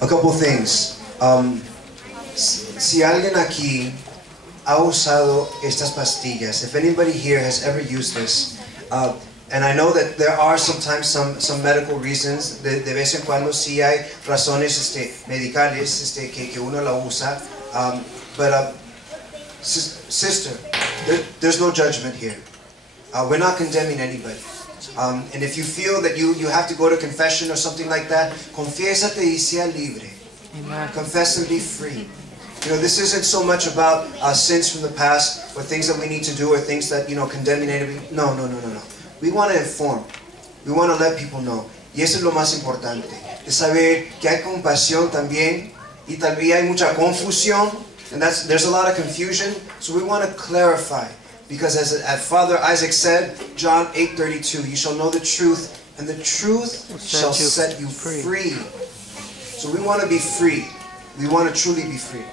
A couple things. Si alguien aquí ha usado estas pastillas, if anybody here has ever used this, and I know that there are sometimes some medical reasons, de vez en cuando sí hay razones medicales que uno la usa, but sister, there's no judgment here. We're not condemning anybody. And if you feel that you have to go to confession or something like that, confiésate y sea libre. Amen. Confess and be free. You know, this isn't so much about sins from the past or things that we need to do or things that, condemning anybody. No. We want to inform. We want to let people know. Y eso es lo más importante. De saber que hay compasión también y también hay mucha confusión. And there's a lot of confusion. So we want to clarify. Because as Father Isaac said, John 8:32, you shall know the truth, and the truth shall set you free. So we want to be free. We want to truly be free.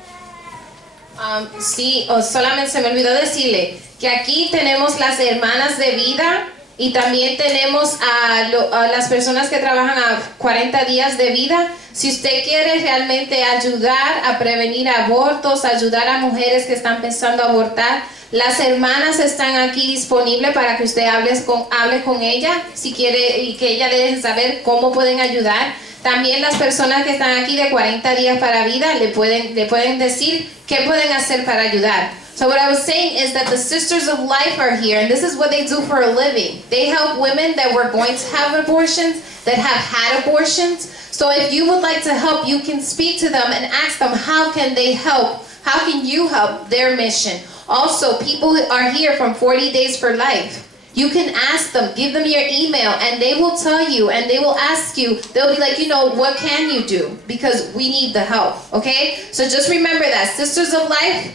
Sí, solamente se me olvidó decirle que aquí tenemos las hermanas de vida y también tenemos a las personas que trabajan a 40 días de vida. Si usted quiere realmente ayudar a prevenir abortos, ayudar a mujeres que están pensando abortar, las hermanas están aquí disponibles para que usted hable con ella, si quiere, y que ella le deje saber cómo pueden ayudar. También las personas que están aquí de 40 días para vida le pueden decir qué pueden hacer para ayudar. So what I was saying is that the Sisters of Life are here, and this is what they do for a living. They help women that were going to have abortions, that have had abortions. So if you would like to help, you can speak to them and ask them how can they help. How can you help their mission? Also, people are here from 40 Days for Life. You can ask them, give them your email, and they will tell you, and they will ask you, they'll be like, what can you do? Because we need the help, okay? So just remember that. Sisters of Life,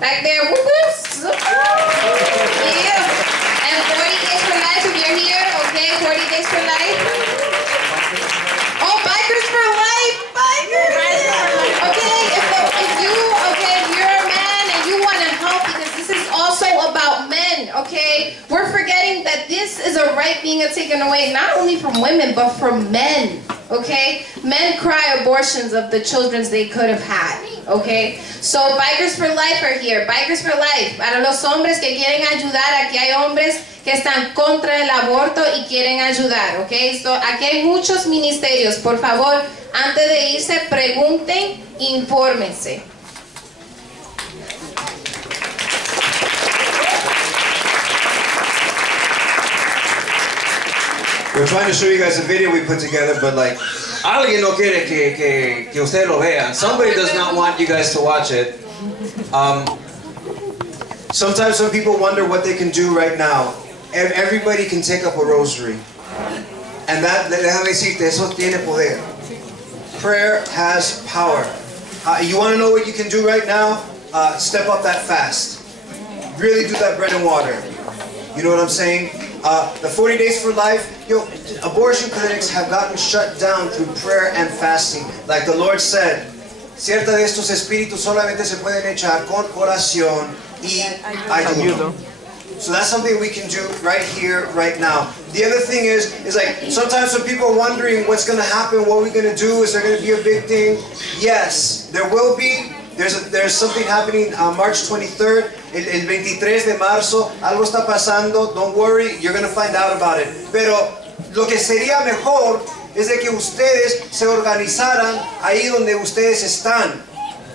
back there, whoop, whoop. Yeah. And 40 Days for Life, if you're here, okay, 40 Days for Life. Oh, Bikers for Life, okay, if you're a man and you want to help, because this is also about men, okay? We're forgetting that this is a right being taken away not only from women but from men, okay? Men cry abortions of the children they could have had, okay? So Bikers for Life are here. Bikers for Life. Para los hombres que quieren ayudar, aquí hay hombres que están contra el aborto y quieren ayudar, okay? So aquí hay muchos ministerios. Por favor, antes de irse, pregunten, infórmense. We're trying to show you guys a video we put together, but alguien no quiere que ustedes lo vean. Somebody does not want you guys to watch it. Sometimes some people wonder what they can do right now. Everybody can take up a rosary. And déjame decirte, eso tiene poder. Prayer has power. You want to know what you can do right now? Step up that fast. Really do that bread and water. You know what I'm saying? The 40 Days for Life, abortion clinics have gotten shut down through prayer and fasting. Like the Lord said, cierta de estos espíritus solamente se pueden echar con oración y ayuno. So that's something we can do right here, right now. The other thing is like, sometimes some people are wondering what's going to happen, what are we going to do, is there going to be a big thing? Yes, there will be. There's something happening on March 23rd, el 23 de marzo, algo está pasando, don't worry, you're going to find out about it. Pero lo que sería mejor es de que ustedes se organizaran ahí donde ustedes están.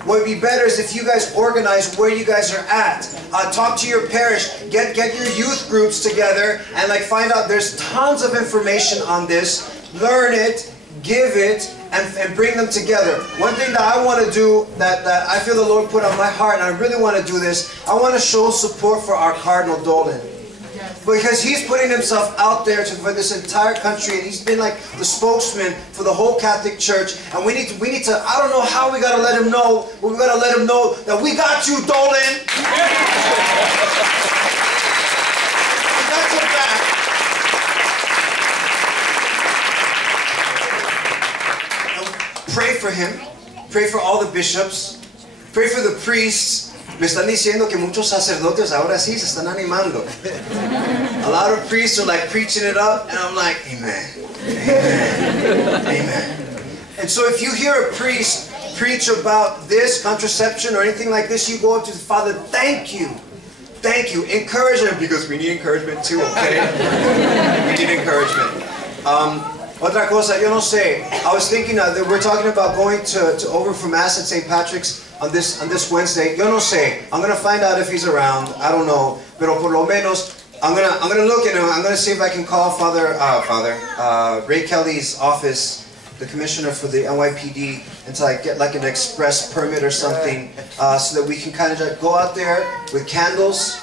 What would be better is if you guys organize where you guys are at. Talk to your parish, get your youth groups together, and find out. There's tons of information on this. Learn it, give it, and bring them together. One thing that I want to do, that I feel the Lord put on my heart, and I really want to do this, I want to show support for our Cardinal Dolan. Because he's putting himself out there for this entire country, and he's been like the spokesman for the whole Catholic Church. And we need to, I don't know how we got to let him know, but we got to let him know that we got you, Dolan. We got your back. Pray for him. Pray for all the bishops. Pray for the priests. Me están diciendo que muchos sacerdotes ahora sí se están animando. A lot of priests are like preaching it up, and I'm like, amen, amen, amen. And so if you hear a priest preach about this, contraception, or anything like this, you go up to the Father, thank you. Thank you. Encourage them, because we need encouragement too, okay? We need encouragement. Otra cosa, yo no sé. I was thinking that we're talking about going to over for Mass at St. Patrick's on this Wednesday. Yo no sé. I'm gonna find out if he's around. I don't know. Pero por lo menos, I'm gonna look at him. I'm gonna see if I can call Ray Kelly's office, the commissioner for the NYPD, until I get like an express permit or something, so that we can kind of go out there with candles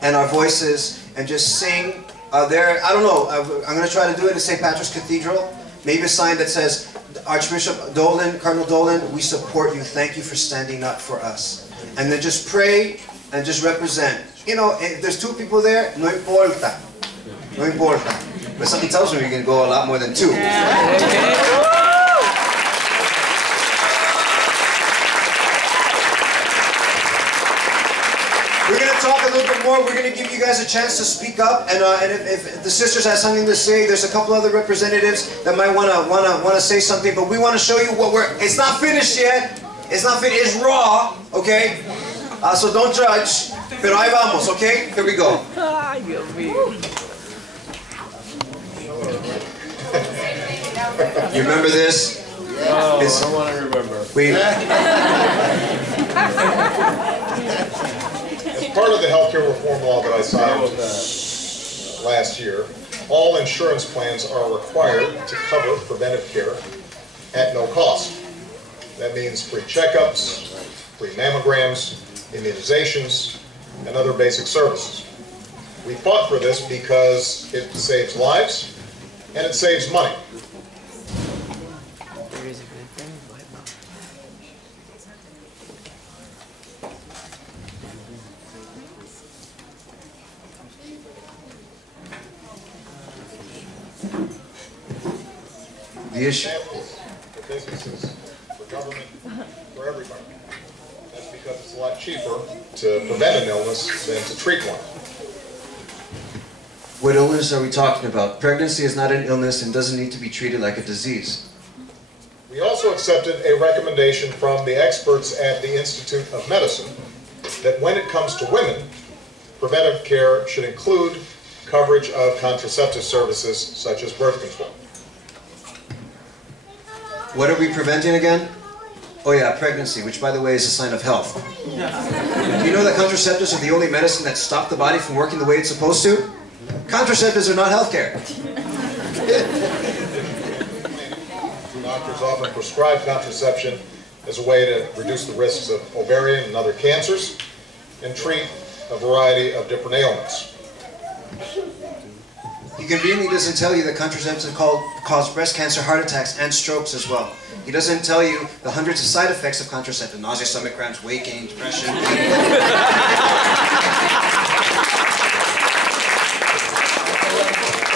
and our voices and just sing there. I don't know, I'm going to try to do it at St. Patrick's Cathedral. Maybe a sign that says, Archbishop Dolan, Cardinal Dolan, we support you. Thank you for standing up for us. And then just pray and just represent. You know, if there's two people there, no importa. No importa. But something tells me we can go a lot more than two. We're going to talk a little bit more. We're going to give you guys a chance to speak up, and if the sisters have something to say, there's a couple other representatives that might want to say something. But we want to show you what it's not finished yet. It's not finished. It's raw, okay? So don't judge. Pero ahí vamos, okay? Here we go. You remember this? Oh, I want to remember. As part of the healthcare reform law that I signed last year, all insurance plans are required to cover preventive care at no cost. That means free checkups, free mammograms, immunizations, and other basic services. We fought for this because it saves lives and it saves money. The issue. For businesses, for government, for everybody. That's because it's a lot cheaper to prevent an illness than to treat one. What illness are we talking about? Pregnancy is not an illness and doesn't need to be treated like a disease. We also accepted a recommendation from the experts at the Institute of Medicine that when it comes to women, preventive care should include coverage of contraceptive services such as birth control. What are we preventing again? Oh yeah, pregnancy, which by the way is a sign of health. Do you know that contraceptives are the only medicine that stop the body from working the way it's supposed to? Contraceptives are not healthcare. Doctors often prescribe contraception as a way to reduce the risks of ovarian and other cancers and treat a variety of different ailments. He conveniently doesn't tell you that contraceptives cause breast cancer, heart attacks, and strokes as well. He doesn't tell you the hundreds of side effects of contraceptives: nausea, stomach cramps, weight gain, depression.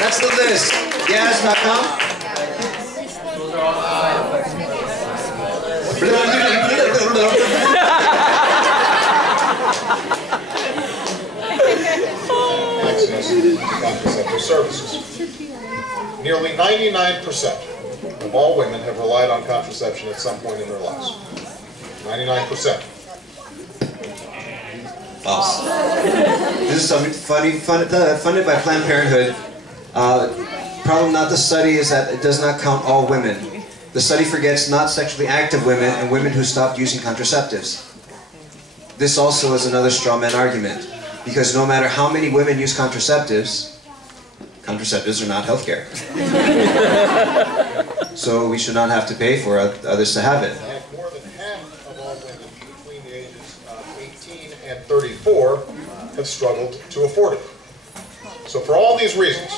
That's the list. Yes.com. Access to contraceptive services. Nearly 99% of all women have relied on contraception at some point in their lives. 99%. False. This is something funny, funded by Planned Parenthood. Problem not the study is that it does not count all women. The study forgets not sexually active women and women who stopped using contraceptives. This also is another straw man argument, because no matter how many women use contraceptives, contraceptives are not healthcare. So we should not have to pay for others to have it. And more than half of all women between the ages of 18 and 34 have struggled to afford it. So for all these reasons,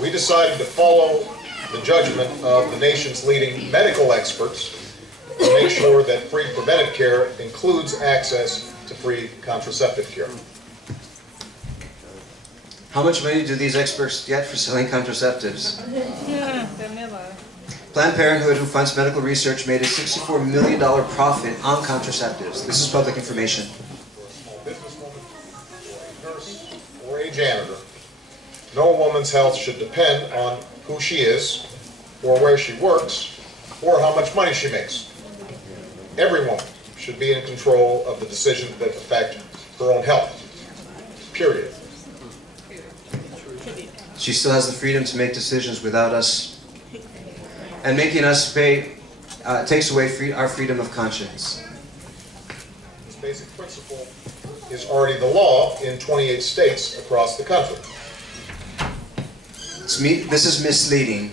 we decided to follow the judgment of the nation's leading medical experts to make sure that free preventive care includes access to free contraceptive care. How much money do these experts get for selling contraceptives? Planned Parenthood, who funds medical research, made a $64 million profit on contraceptives. This is public information. For a businesswoman, or a nurse, or a janitor, no woman's health should depend on who she is, or where she works, or how much money she makes. Every woman should be in control of the decisions that affect her own health. Period. She still has the freedom to make decisions without us, and making us pay takes away our freedom of conscience. This basic principle is already the law in 28 states across the country. This is misleading.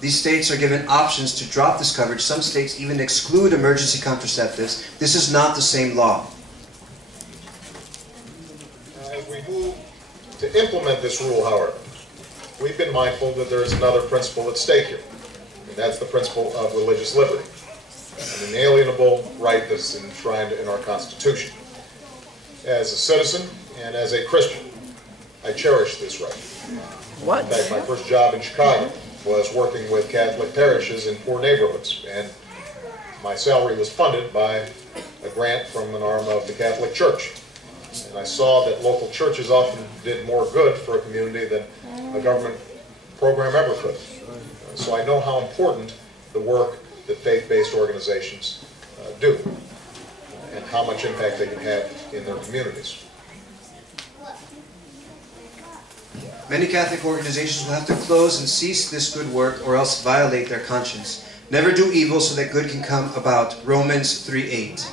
These states are given options to drop this coverage. Some states even exclude emergency contraceptives. This is not the same law. As we move to implement this rule, however, we've been mindful that there is another principle at stake here, and that's the principle of religious liberty, an inalienable right that's enshrined in our Constitution. As a citizen and as a Christian, I cherish this right. What? In fact, my first job in Chicago was working with Catholic parishes in poor neighborhoods, and my salary was funded by a grant from an arm of the Catholic Church. And I saw that local churches often did more good for a community than a government program ever could. So I know how important the work that faith-based organizations do, and how much impact they can have in their communities. Many Catholic organizations will have to close and cease this good work or else violate their conscience. Never do evil so that good can come about. Romans 3:8.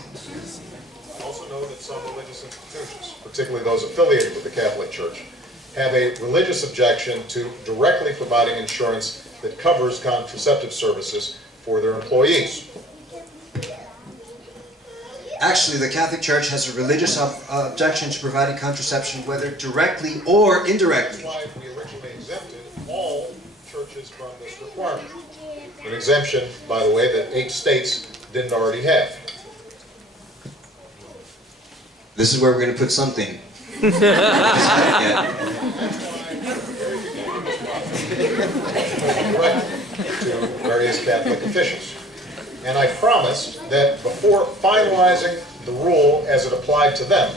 I also know that some religious institutions, particularly those affiliated with the Catholic Church, have a religious objection to directly providing insurance that covers contraceptive services for their employees. Actually, the Catholic Church has a religious objection to providing contraception, whether directly or indirectly. That's why we originally exempted all churches from this requirement. An exemption, by the way, that 8 states didn't already have. This is where we're going to put something. To various Catholic officials. And I promised that before finalizing the rule as it applied to them,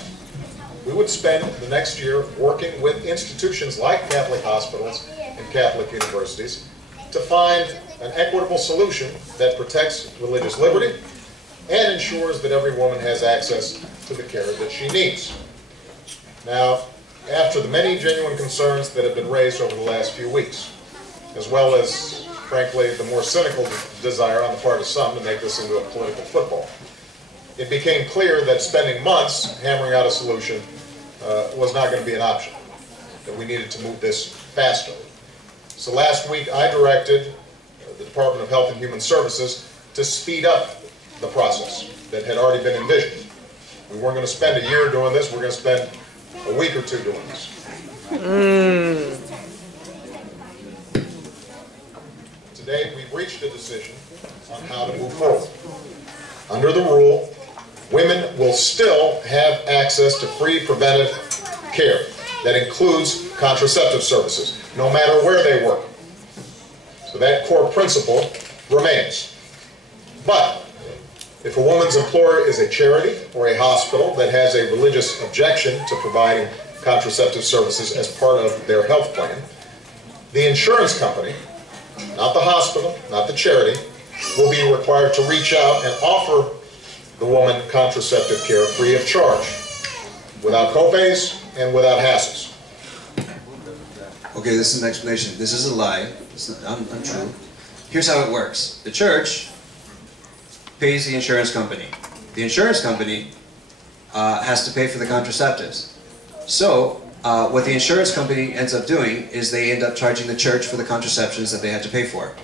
we would spend the next year working with institutions like Catholic hospitals and Catholic universities to find an equitable solution that protects religious liberty and ensures that every woman has access to the care that she needs. Now, after the many genuine concerns that have been raised over the last few weeks, as well as, frankly, the more cynical desire on the part of some to make this into a political football, it became clear that spending months hammering out a solution was not going to be an option, that we needed to move this faster. So last week I directed the Department of Health and Human Services to speed up the process that had already been envisioned. We weren't going to spend a year doing this, we're going to spend a week or two doing this. Today we've reached a decision on how to move forward. Under the rule, women will still have access to free preventive care that includes contraceptive services, no matter where they work. So that core principle remains. But if a woman's employer is a charity or a hospital that has a religious objection to providing contraceptive services as part of their health plan, the insurance company, not the hospital, not the charity, will be required to reach out and offer the woman contraceptive care free of charge, without copays and without hassles. Okay, this is an explanation. This is a lie. It's not untrue. Here's how it works. The church pays the insurance company. The insurance company has to pay for the contraceptives. So, what the insurance company ends up doing is they end up charging the church for the contraceptions that they had to pay for.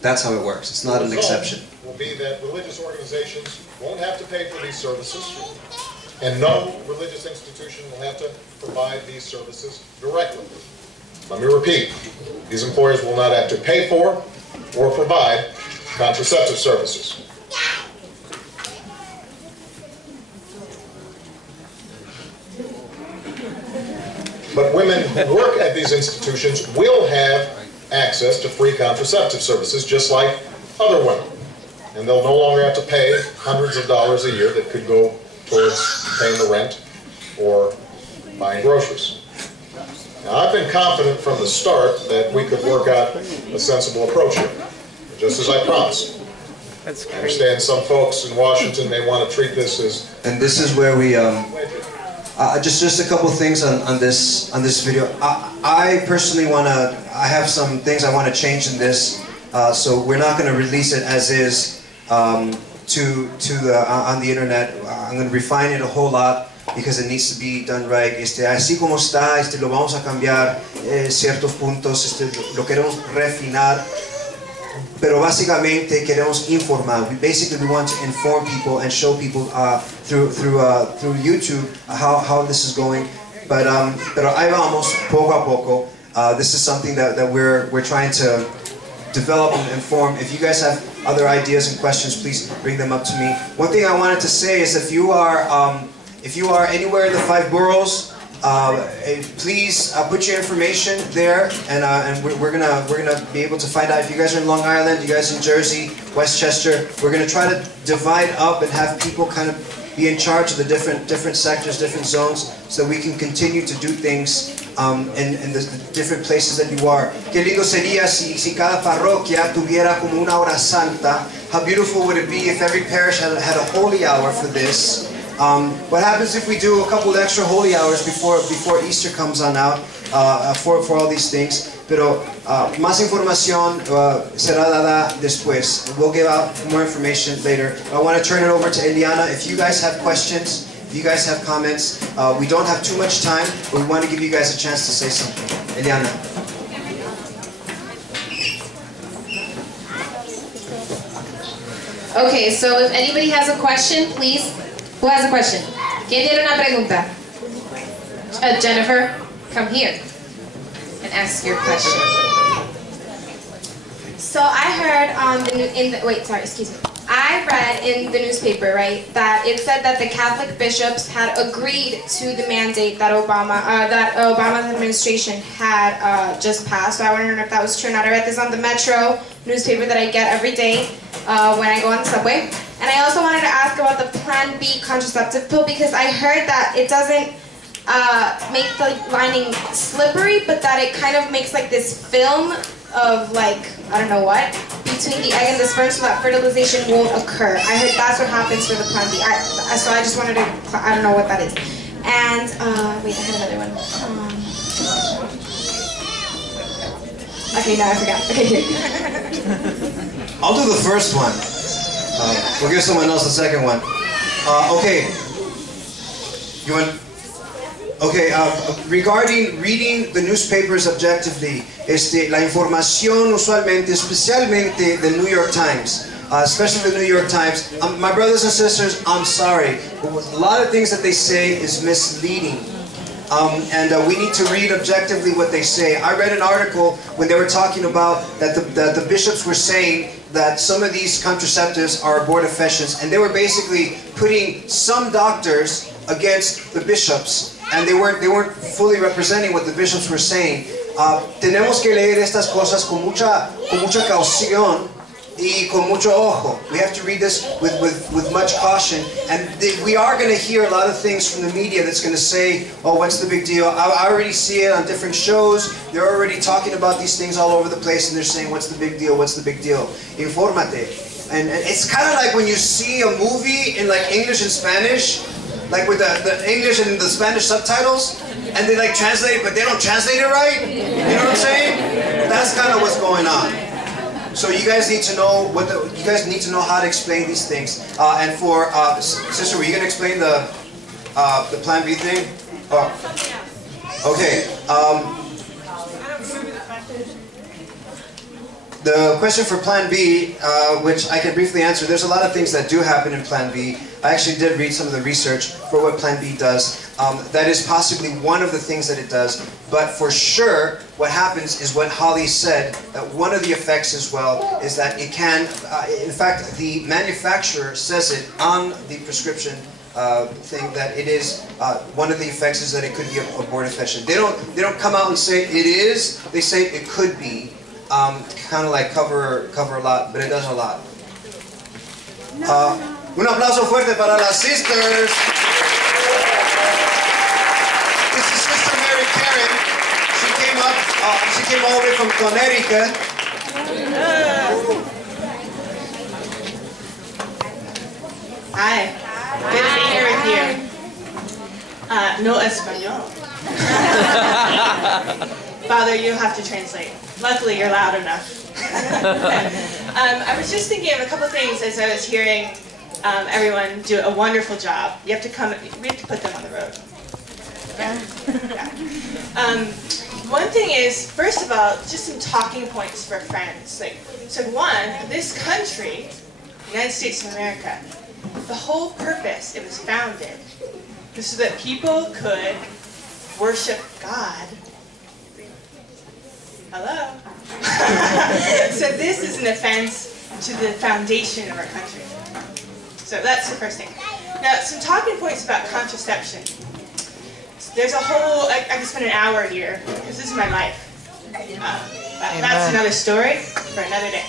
That's how it works. It's not an exception. The result will be that religious organizations won't have to pay for these services, and no religious institution will have to provide these services directly. Let me repeat, these employers will not have to pay for or provide contraceptive services. But women who work at these institutions will have access to free contraceptive services just like other women. And they'll no longer have to pay hundreds of dollars a year that could go towards paying the rent or buying groceries. Now, I've been confident from the start that we could work out a sensible approach here, just as I promised. That's I understand some folks in Washington may want to treat this as... And this is where we, just a couple things on this video. I personally I have some things I want to change in this, so we're not going to release it as is on the internet. I'm going to refine it a whole lot because it needs to be done right. Así como está, lo vamos a cambiar ciertos puntos, lo queremos refinar. Pero básicamente queremos informar. We want to inform people and show people through YouTube how this is going. Pero ahí vamos, poco a poco. This is something that we're trying to develop and inform. If you guys have other ideas and questions, please bring them up to me. One thing I wanted to say is if you are anywhere in the 5 boroughs, please put your information there, and we're gonna be able to find out if you guys are in Long Island, you guys in Jersey, Westchester. We're gonna try to divide up and have people kind of be in charge of the different sectors, different zones, so we can continue to do things in the different places that you are. Qué lindo sería si cada parroquia tuviera como una hora santa. How beautiful would it be if every parish had a holy hour for this? What happens if we do a couple extra holy hours before Easter comes on out for all these things? Pero más información será dada después. We'll give out more information later. I want to turn it over to Eliana. If you guys have questions, if you guys have comments, we don't have too much time, but we want to give you guys a chance to say something. Eliana. Okay, so if anybody has a question, please. Who has a question? ¿Quién tiene una pregunta? Jennifer, come here and ask your question. So I heard I read in the newspaper, right, that it said that the Catholic bishops had agreed to the mandate that Obama's administration had just passed. So I wondered if that was true or not. I read this on the Metro newspaper that I get every day when I go on the subway. And I also wanted to ask about the Plan B contraceptive pill because I heard that it doesn't make the lining slippery, but that it kind of makes like this film of like, I don't know what, between the egg and the sperm so that fertilization won't occur. I heard that's what happens for the Plan B. So I just wanted to, I don't know what that is. And, wait, I had another one. Okay, no, I forgot. Okay, here. I'll do the first one. We'll give someone else the second one. Okay. You want? Okay. Regarding reading the newspapers objectively, la información usualmente, especialmente the New York Times, especially the New York Times. My brothers and sisters, I'm sorry, but a lot of things that they say is misleading. And we need to read objectively what they say. I read an article when they were talking about that the bishops were saying that some of these contraceptives are abortifacients, and they were basically putting some doctors against the bishops, and they weren't fully representing what the bishops were saying. Tenemos que leer estas cosas con mucha caución y con mucho ojo. We have to read this with much caution, and we are going to hear a lot of things from the media that's going to say, oh, what's the big deal? I already see it on different shows. They're already talking about these things all over the place, and they're saying, what's the big deal? What's the big deal? Infórmate. And it's kind of like when you see a movie in like English and Spanish, like with the English and the Spanish subtitles, and they like translate it, but they don't translate it right. You know what I'm saying? That's kind of what's going on. So you guys need to know how to explain these things. And for sister, were you gonna explain the Plan B thing? Oh. Okay. The question for Plan B, which I can briefly answer, there's a lot of things that do happen in Plan B. I actually did read some of the research for what Plan B does. That is possibly one of the things that it does. But for sure, what happens is what Holly said, that one of the effects as well is that it can, in fact, the manufacturer says it on the prescription thing that it is, one of the effects is that it could be abortifacient. They don't come out and say it is, they say it could be. Kind of like cover a lot, but it does a lot. Un aplauso fuerte para las sisters. This is Sister Mary Karen. She came all the way from Connecticut. Hi. Good to be here with you. No español. Father, you have to translate. Luckily, you're loud enough. I was just thinking of a couple things as I was hearing everyone do a wonderful job. We have to put them on the road. Yeah. One thing is, first of all, just some talking points for friends. So one, this country, United States of America, the whole purpose it was founded was so that people could worship God. Hello? So this is an offense to the foundation of our country. So that's the first thing. Now, some talking points about contraception. There's a whole, I could spend an hour here, because this is my life. That's another story for another day.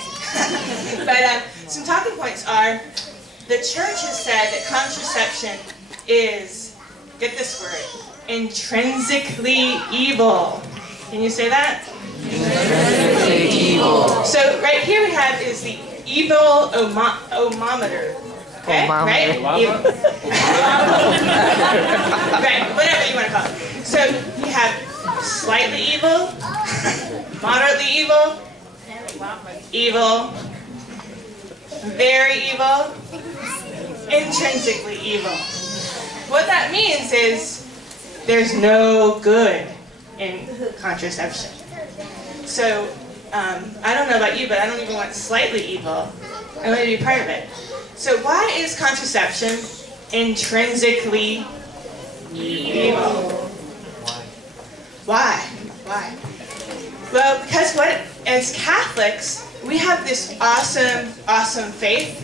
But some talking points are, the church has said that contraception is, get this word, intrinsically evil. Can you say that? Intrinsically evil. So right here we have is the evil ohmometer. Okay, right? Right, whatever you want to call it. So you have slightly evil, moderately evil, evil, very evil, intrinsically evil. What that means is there's no good in contraception. So I don't know about you, but I don't even want slightly evil. I want to be part of it. So why is contraception intrinsically evil? Why? Why? Well, because as Catholics, we have this awesome faith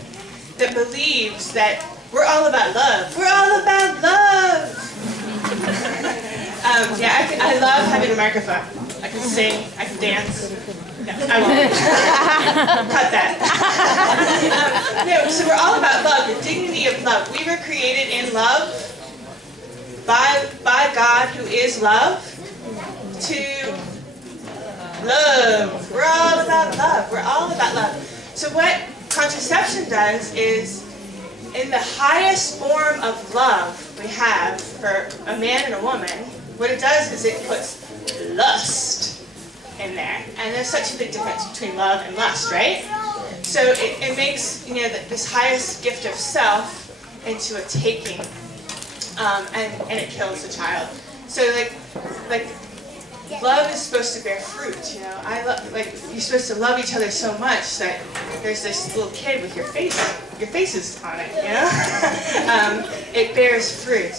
that believes that we're all about love. We're all about love! I love having a microphone. I can sing, I can dance. No, I won't. Cut that. No, so we're all about love, the dignity of love. We were created in love by God, who is love, to love. We're all about love. We're all about love. So what contraception does is, in the highest form of love we have for a man and a woman, what it does is it puts lust in there. And there's such a big difference between love and lust, right? So it makes, this highest gift of self into a taking, and it kills the child. So like love is supposed to bear fruit, you're supposed to love each other so much that there's this little kid with your faces on it, it bears fruit.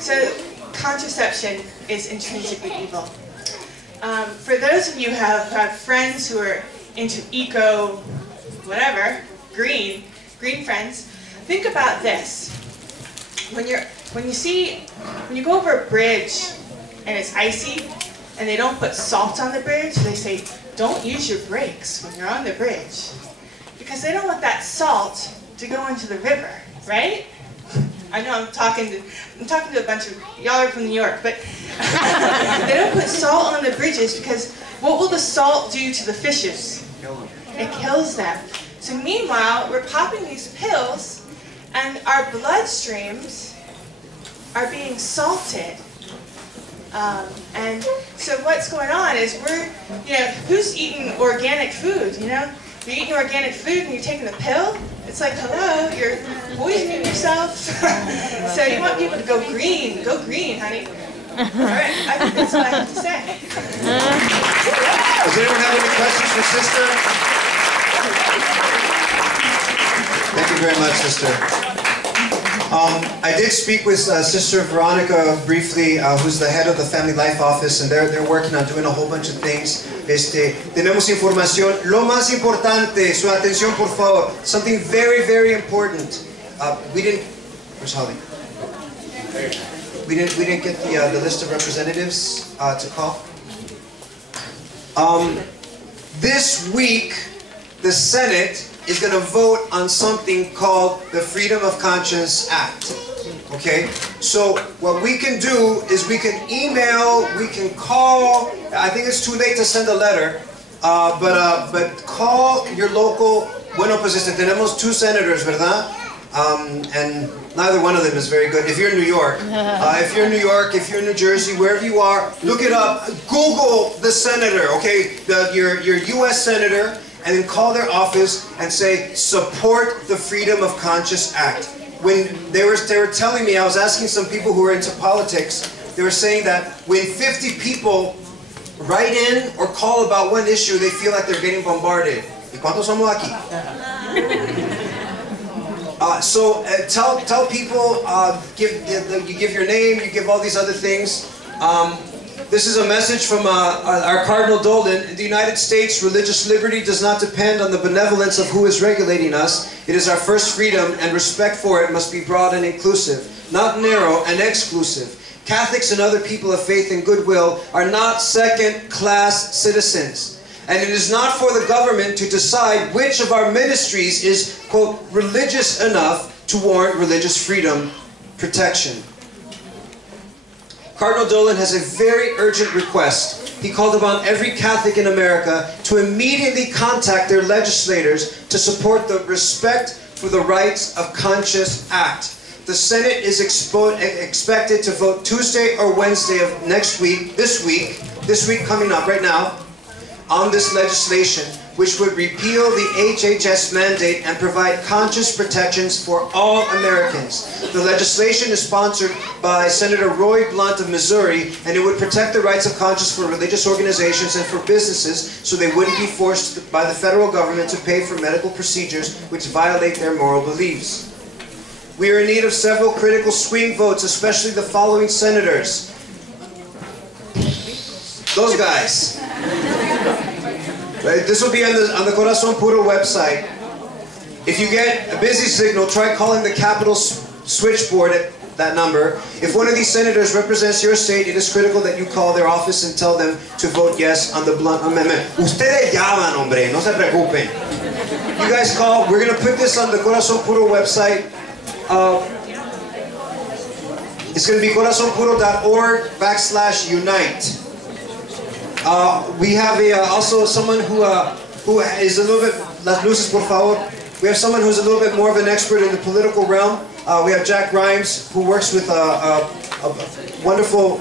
So contraception is intrinsically evil. For those of you who have friends who are into eco, whatever, green friends, think about this. When you go over a bridge and it's icy and they don't put salt on the bridge, they say, don't use your brakes when you're on the bridge, because they don't want that salt to go into the river, right? I know I'm talking to a bunch of, y'all are from New York, but they don't put salt on the bridges because what will the salt do to the fishes? It kills them. So meanwhile, we're popping these pills and our bloodstreams are being salted. And so what's going on is who's eating organic food, You're eating organic food and you're taking a pill? It's like, hello, you're poisoning yourself. So you want people to go green, honey. All right, I think that's all I have to say. Does anyone have any questions for Sister? Thank you very much, Sister. I did speak with Sister Veronica briefly, who's the head of the Family Life Office, and they're working on doing a whole bunch of things. Tenemos información. Lo más importante, su atención, por favor. Something very, very important. Where's Holly? We didn't get the list of representatives to call. This week, the Senate is going to vote on something called the Freedom of Conscience Act. Okay? So what we can do is we can email, we can call. I think it's too late to send a letter, but call your local. Bueno, pues tenemos 2 senators, ¿verdad? And neither one of them is very good. If you're in New York, if you're in New York, if you're in New Jersey, wherever you are, look it up. Google the senator, okay? Your U.S. senator, and then call their office and say, support the Freedom of Conscience Act. When they were telling me, I was asking some people who are into politics, they were saying that when 50 people write in or call about one issue, they feel like they're getting bombarded. ¿Y cuántos somos aquí? So tell people, you give your name, you give all these other things. This is a message from our Cardinal Dolan. In the United States, religious liberty does not depend on the benevolence of who is regulating us. It is our first freedom, and respect for it must be broad and inclusive, not narrow and exclusive. Catholics and other people of faith and goodwill are not second-class citizens. And it is not for the government to decide which of our ministries is, quote, religious enough to warrant religious freedom protection. Cardinal Dolan has a very urgent request. He called upon every Catholic in America to immediately contact their legislators to support the Respect for the Rights of Conscience Act. The Senate is expected to vote Tuesday or Wednesday of next week, this week coming up right now, on this legislation, which would repeal the HHS mandate and provide conscience protections for all Americans. The legislation is sponsored by Senator Roy Blunt of Missouri, and it would protect the rights of conscience for religious organizations and for businesses so they wouldn't be forced by the federal government to pay for medical procedures which violate their moral beliefs. We are in need of several critical swing votes, especially the following senators. Those guys. Right? This will be on the Corazón Puro website. If you get a busy signal, try calling the Capitol switchboard at that number. If one of these senators represents your state, it is critical that you call their office and tell them to vote yes on the Blunt Amendment. Ustedes llaman, hombre, no se preocupen. You guys call. We're going to put this on the Corazón Puro website. It's going to be corazonpuro.org/unite. We have also someone who is a little bit, las luces por favor. We have someone who's a little bit more of an expert in the political realm. We have Jack Grimes, who works with a wonderful,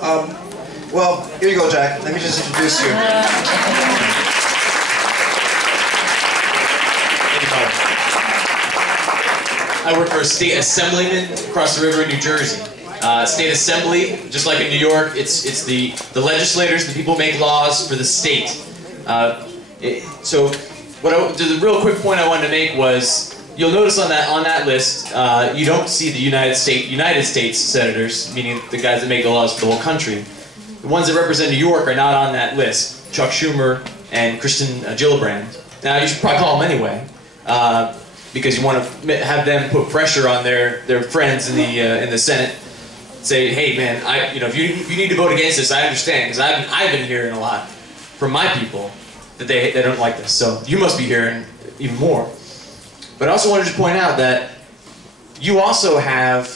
well, here you go, Jack. Let me just introduce you. I work for a state assemblyman across the river in New Jersey. State assembly, just like in New York, it's the legislators, the people who make laws for the state. So the real quick point I wanted to make was, you'll notice on that list, you don't see the United States senators, meaning the guys that make the laws for the whole country. The ones that represent New York are not on that list. Chuck Schumer and Kristen Gillibrand. Now you should probably call them anyway, because you want to have them put pressure on their friends in the Senate. Say, hey man, if you need to vote against this, I understand, because I've been hearing a lot from my people that they don't like this. So you must be hearing even more. But I also wanted to point out that you also have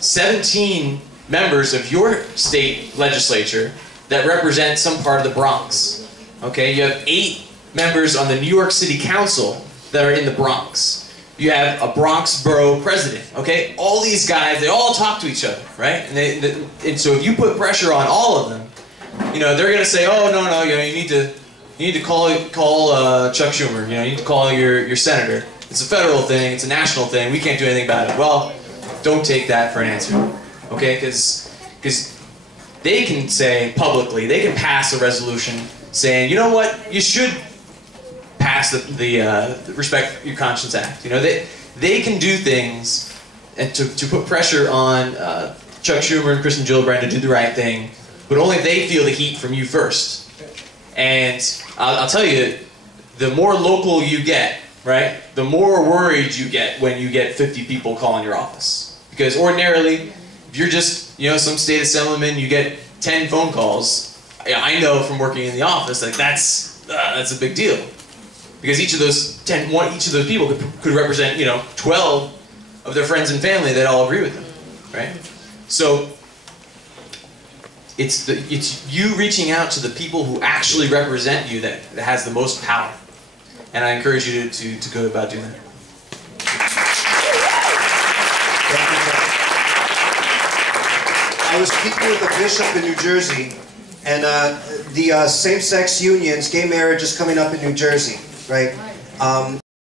17 members of your state legislature that represent some part of the Bronx. Okay, you have 8 members on the New York City Council that are in the Bronx. You have a Bronx borough president, okay? All these guys, they all talk to each other, right? And so if you put pressure on all of them, they're gonna say, oh, no, you need to call Chuck Schumer, you need to call your senator. It's a federal thing, it's a national thing, we can't do anything about it. Well, don't take that for an answer, okay? Because they can say publicly, they can pass a resolution saying, you know what, you should pass the Respect Your Conscience Act. They can do things and to put pressure on Chuck Schumer and Kristen Gillibrand to do the right thing, but only they feel the heat from you first. And I'll tell you, the more local you get, right, the more worried you get when you get 50 people calling your office. Because ordinarily, if you're just some state assemblyman, you get 10 phone calls. I know from working in the office, like that's a big deal. Because each of those people could represent 12 of their friends and family that all agree with them. right? So it's you reaching out to the people who actually represent you that has the most power. And I encourage you to go about doing that. I was speaking with a bishop in New Jersey, and the same-sex unions, gay marriage is coming up in New Jersey, right?